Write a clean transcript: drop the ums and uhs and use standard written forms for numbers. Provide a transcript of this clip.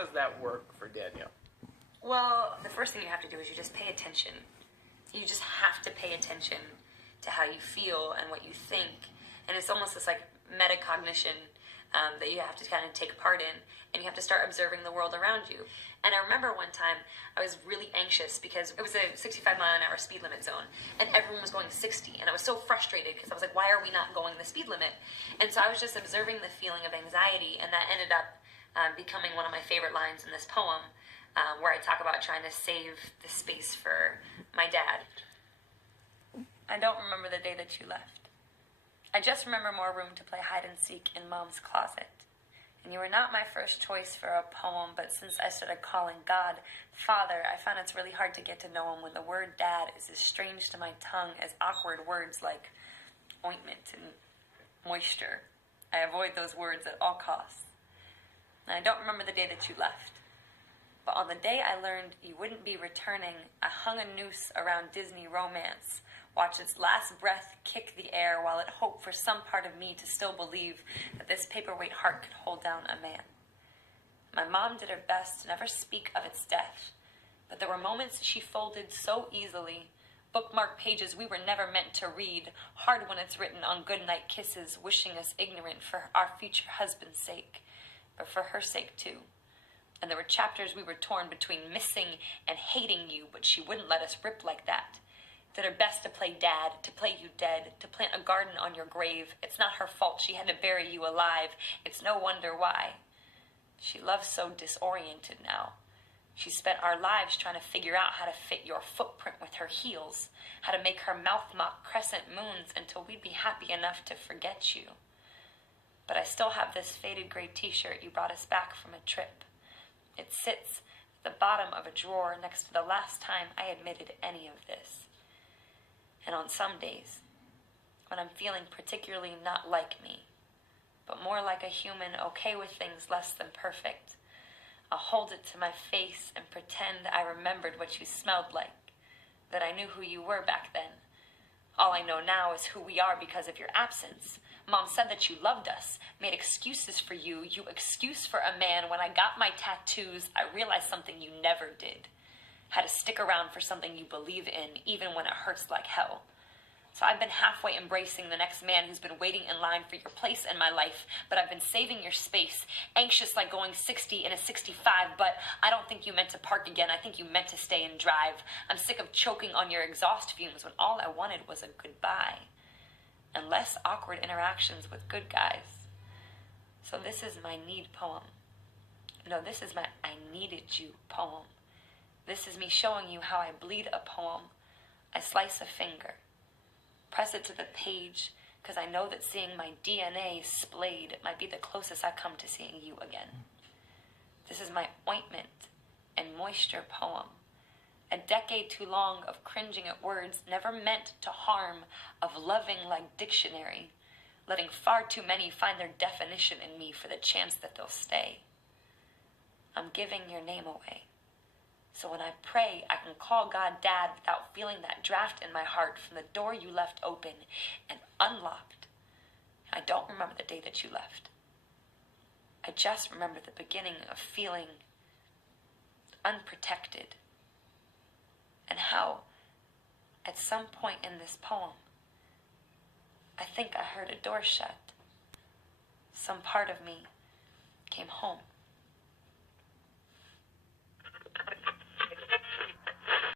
does that work for Danielle? Well, the first thing you have to do is you just pay attention. You just have to pay attention to how you feel and what you think. And it's almost this like metacognition that you have to kind of take part in, and you have to start observing the world around you. And I remember one time I was really anxious because it was a 65-mile-an-hour speed limit zone, and everyone was going 60, and I was so frustrated because I was like, why are we not going the speed limit? And so I was just observing the feeling of anxiety, and that ended up becoming one of my favorite lines in this poem, where I talk about trying to save the space for my dad. I don't remember the day that you left. I just remember more room to play hide and seek in Mom's closet. And you were not my first choice for a poem, but since I started calling God Father, I found it's really hard to get to know him when the word Dad is as strange to my tongue as awkward words like ointment and moisture. I avoid those words at all costs. And I don't remember the day that you left. But on the day I learned you wouldn't be returning, I hung a noose around Disney romance, watched its last breath kick the air while it hoped for some part of me to still believe that this paperweight heart could hold down a man. My mom did her best to never speak of its death, but there were moments she folded so easily, bookmark pages we were never meant to read, hard when it's written on goodnight kisses, wishing us ignorant for our future husband's sake, but for her sake too. And there were chapters we were torn between missing and hating you, but she wouldn't let us rip like that. Did her best to play dad, to play you dead, to plant a garden on your grave. It's not her fault she had to bury you alive. It's no wonder why. She loves so disoriented now. She spent our lives trying to figure out how to fit your footprint with her heels, how to make her mouth mock crescent moons until we'd be happy enough to forget you. But I still have this faded gray t-shirt you brought us back from a trip. It sits at the bottom of a drawer next to the last time I admitted any of this. And on some days, when I'm feeling particularly not like me, but more like a human okay with things less than perfect, I'll hold it to my face and pretend I remembered what you smelled like, that I knew who you were back then. All I know now is who we are because of your absence. Mom said that you loved us, made excuses for you, you excuse for a man. When I got my tattoos, I realized something you never did. Had to stick around for something you believe in, even when it hurts like hell. So I've been halfway embracing the next man who's been waiting in line for your place in my life, but I've been saving your space, anxious like going 60 in a 65, but I don't think you meant to park again. I think you meant to stay and drive. I'm sick of choking on your exhaust fumes when all I wanted was a goodbye and less awkward interactions with good guys. So this is my need poem. No, this is my I needed you poem. This is me showing you how I bleed a poem. I slice a finger, press it to the page, because I know that seeing my DNA splayed might be the closest I come to seeing you again. This is my ointment and moisture poem. A decade too long of cringing at words never meant to harm, of loving like dictionary, letting far too many find their definition in me for the chance that they'll stay. I'm giving your name away. So when I pray, I can call God Dad without feeling that draft in my heart from the door you left open and unlocked. I don't remember the day that you left. I just remember the beginning of feeling unprotected, and how, at some point in this poem, I think I heard a door shut. Some part of me came home.